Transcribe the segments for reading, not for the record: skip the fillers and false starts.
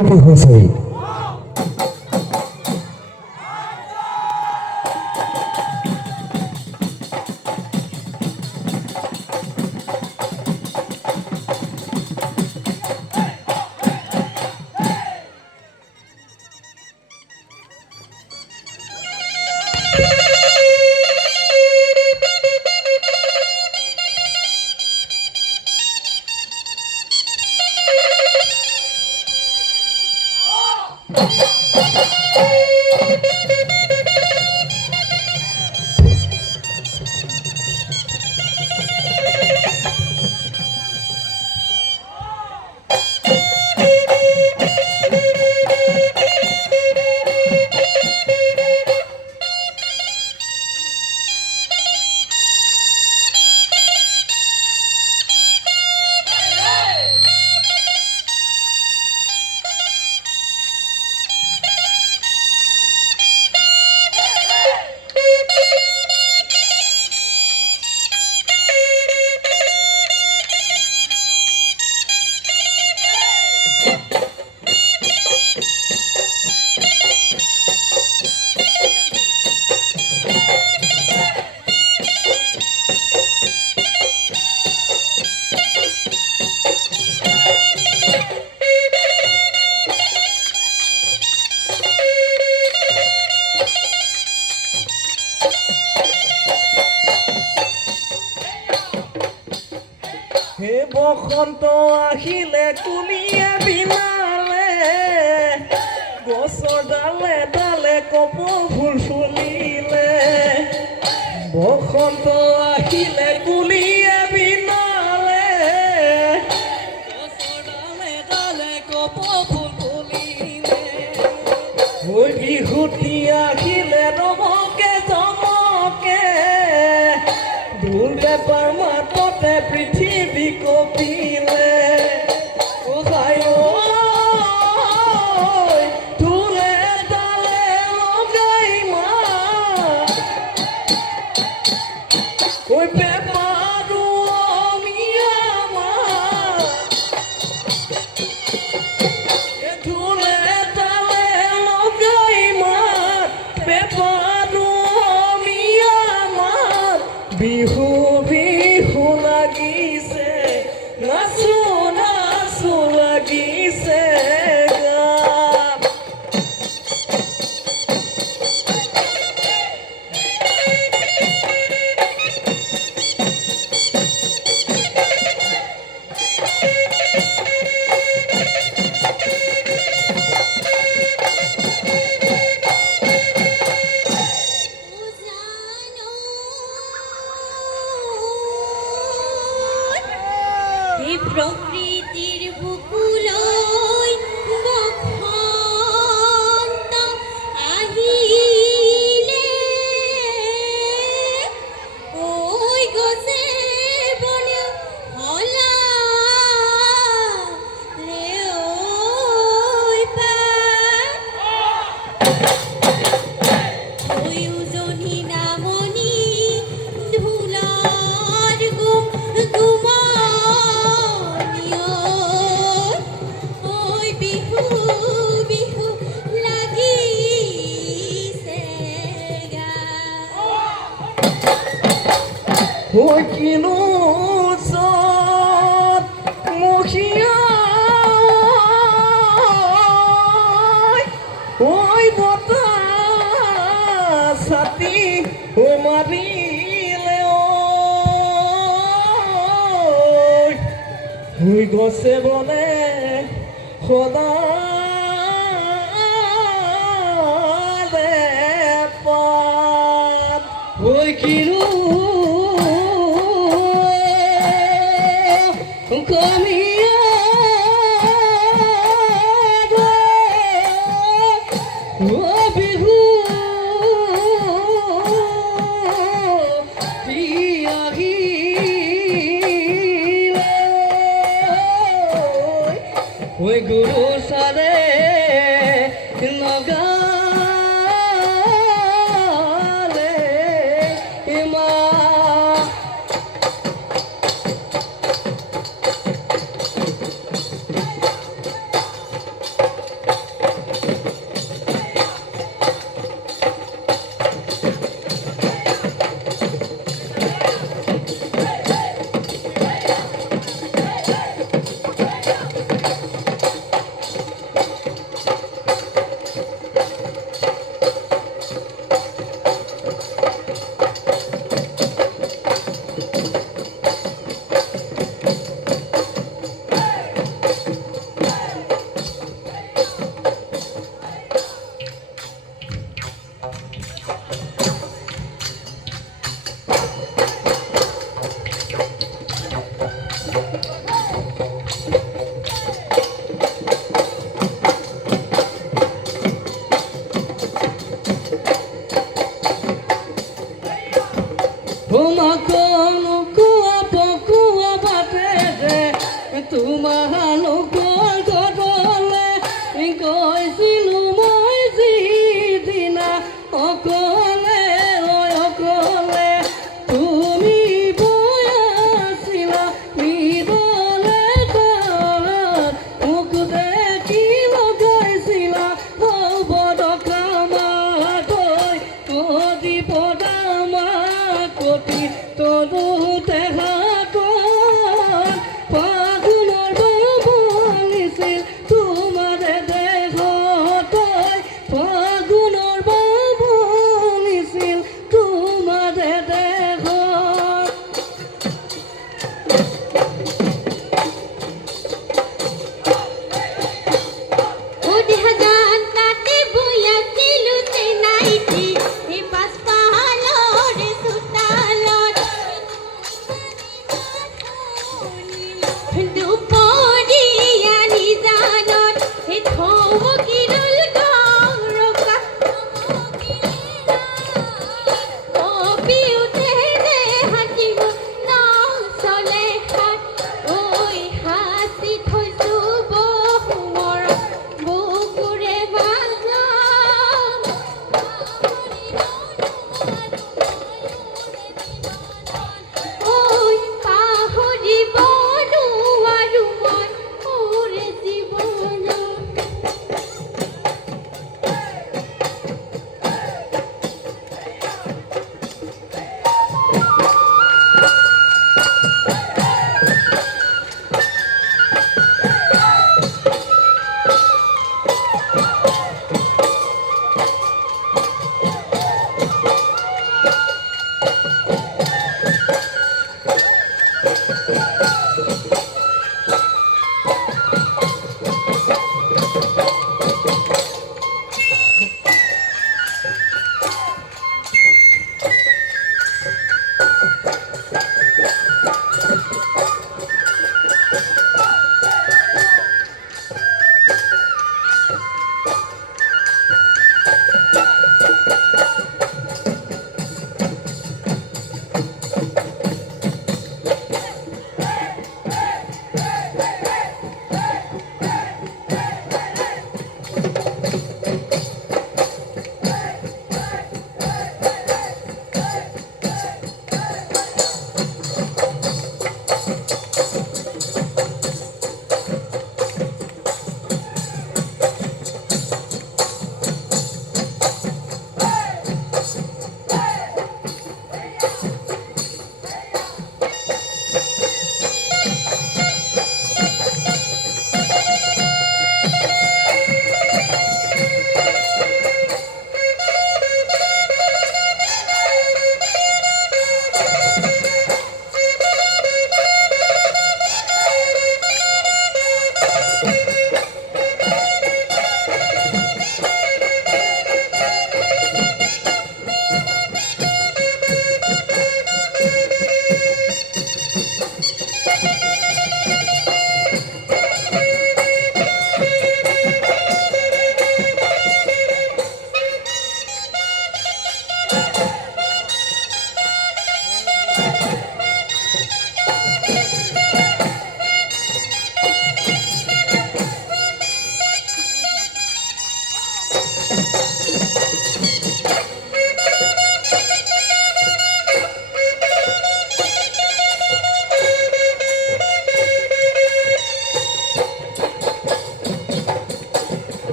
হুঁশিয়ারি হে বসন্ত আহিলে কুলিয়ে বিনালে গছৰ ডালে ডালে কপৌফুল ফুলিলে বসন্ত আহিলে কুলিয়ে বিনালে গছৰ ডালে ডালে কপৌফুল ফুলিলে ঐ বিহুতি আহিলে ৰমকে জমকে ঢোল পেপাৰ মাততে পৃথিৱী কঁপিলে গোসাঁই ঢোলে ডালে লগাই মাত ঐ পেপাৰো অমিয়া মাত ঢোলে ডালে লগাই মাত পেপাৰো অমিয়া মাত বিহু বিহু লাগিছে নাচো নাচো লাগিছে গান এই প্রকৃতির বুকুলৈ বসন্ত আহিলে ঐ গছে বনে হলালে ঐ পাত ঐ উজনি নামনি ধুলার ওই বিহু বিহু লাগিছে ঐ কিনো চত মুখিয়া ঐ বতাহ ছাতি মাৰিলে ঐ গছে বনে সদালে পাত ঐ কিনো কমিয়া ও বিহু আহিলে ঐ গুৰু চাৰে গৈছিলোঁ মই যিদিনা অকলে অকলে তুমি বৈ আছিলা মৃদলে তাত মোক দেখি লগাইছিলা বদকামাকৈ কদি পদামাকতি তদু দেহাকৈ ফাগুনৰ বলিছিল তোমাৰে দেহতৈ ফাগুনৰ বলিছিল তোমাৰে দেহত উদহাজান কাটে বইয়াছিলো চেনাইটি এই পাঁচ পাহালৰ চোতালত দুপৰীয়া নিজানত এই থমকিৰল গৰকা কঁপি উঠে দেহাটিব নচলে হাত ঐ সাঁচি থৈছো বহু মৰম বুকুৰে বান্ধ ঐ পাহৰিব নোৱাৰো মই ওৰে জীৱনত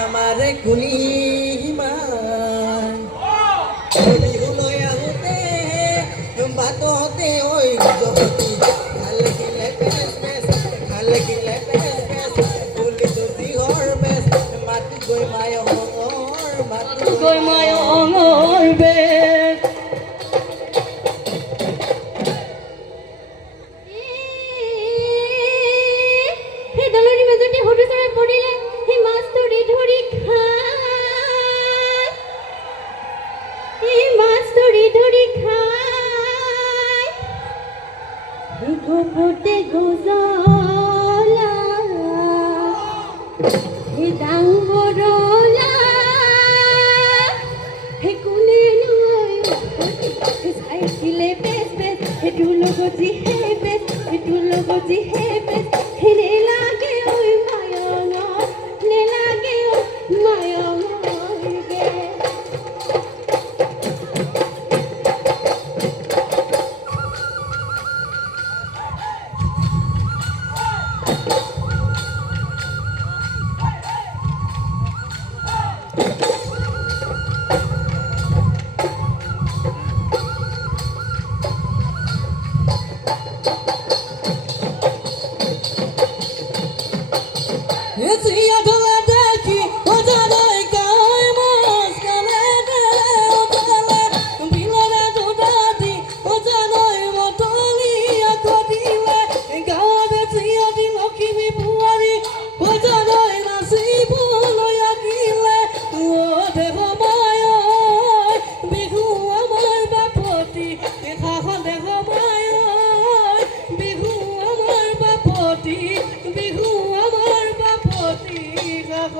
আমাৰে কুলিমান বিহুলৈ আহোঁতে বাটতে ঐ জগতি ভাল লাগিলে পেচ পেচ ভাল লাগিলে পেচ পেচ কুলিটো যিহৰ বেচ মাতি গৈ মায়ঙৰ বেচ সেই দলনিৰ মাজতে সৰু চৰাই পৰিলে সেই মাছটোৰে ধৰি খায় সেই মাছটোৰে ধৰি খায় গোপতে গজলা ডাঙবৰলা হে কোনে নয় চাইছিলে বেছ বেছ সেইটো লগতি হে বেছ সেইটো লগতি হে বেছ হে নেলাগে ঐ মায়ঙ নেলাগে ঐ মায়ঙ গে এসিয়া ঢলে দেখি ও জানাই গায় মাছ কালে গেলে ও জালে বিলরে দুদাতি ও জানাই মতলিয়া কদিলে গাওয়া বেচিয়া দি লক্ষ্মী বুয়ারি ও জানাই নাচিব লয়া গিলে ও দেহ মায় বিহু আমার বাপতি দেখাখন দেহ মায় বিহু আমার বাপতি বিহু আমার বাপতি গাহ